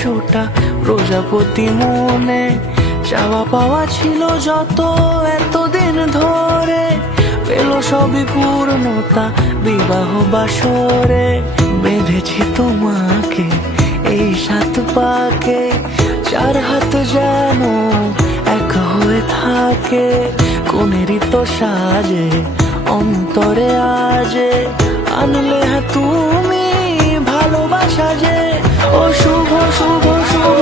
100টা প্রজাপতি মনে, চাওয়া পাওয়া ছিল যত এতদিন ধরে, পেল সবই পূর্ণতা বিবাহ বাসরে। বেঁধেছি তোমাকে এই 7 পাকে, 4 হাত যেন এক হয়ে থাকে। কোনেরই তো সাজে অন্তরে আজে, আনলে হ্যাঁ তুমি ভালোবাসা যে। ও শুভ শুভ শুভ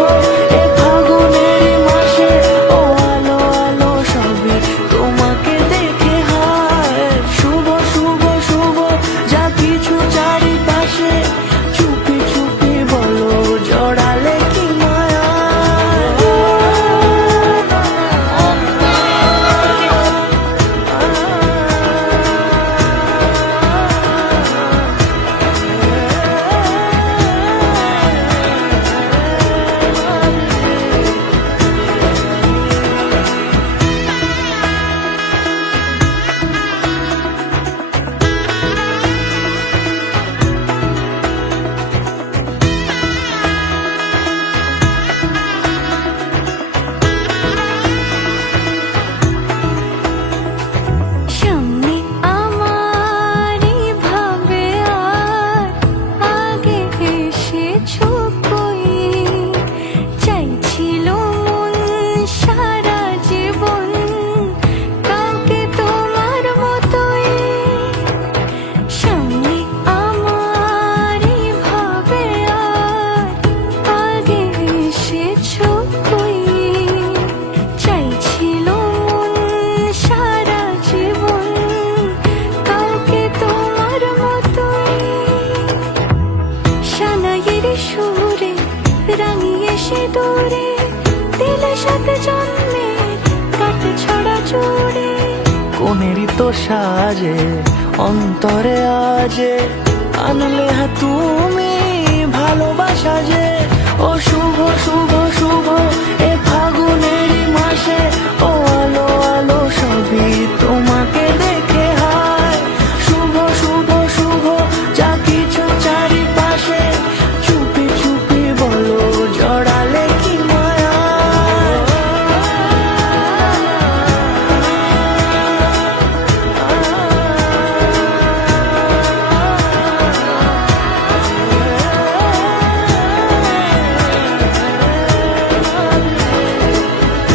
এ ফাগুনের মাসে, ও আলো আলো সবই তোমাকে দেখে হায়। শুভ শুভ শুভ যা কিছু চারিপাশে, চুপি চুপি বলো জড়ালে কি মায়া। সুরে রাঙিয়ে সে দূরে, দিলে 7 জন্মের কাট ছড়া জুড়ে। কোনেরই তো সাজে অন্তরে আজে, আনলে হ্যাঁ তুমি ভালোবাসা যে। ও শুভ শুভ শুভ এ ফাগুনের মাসে,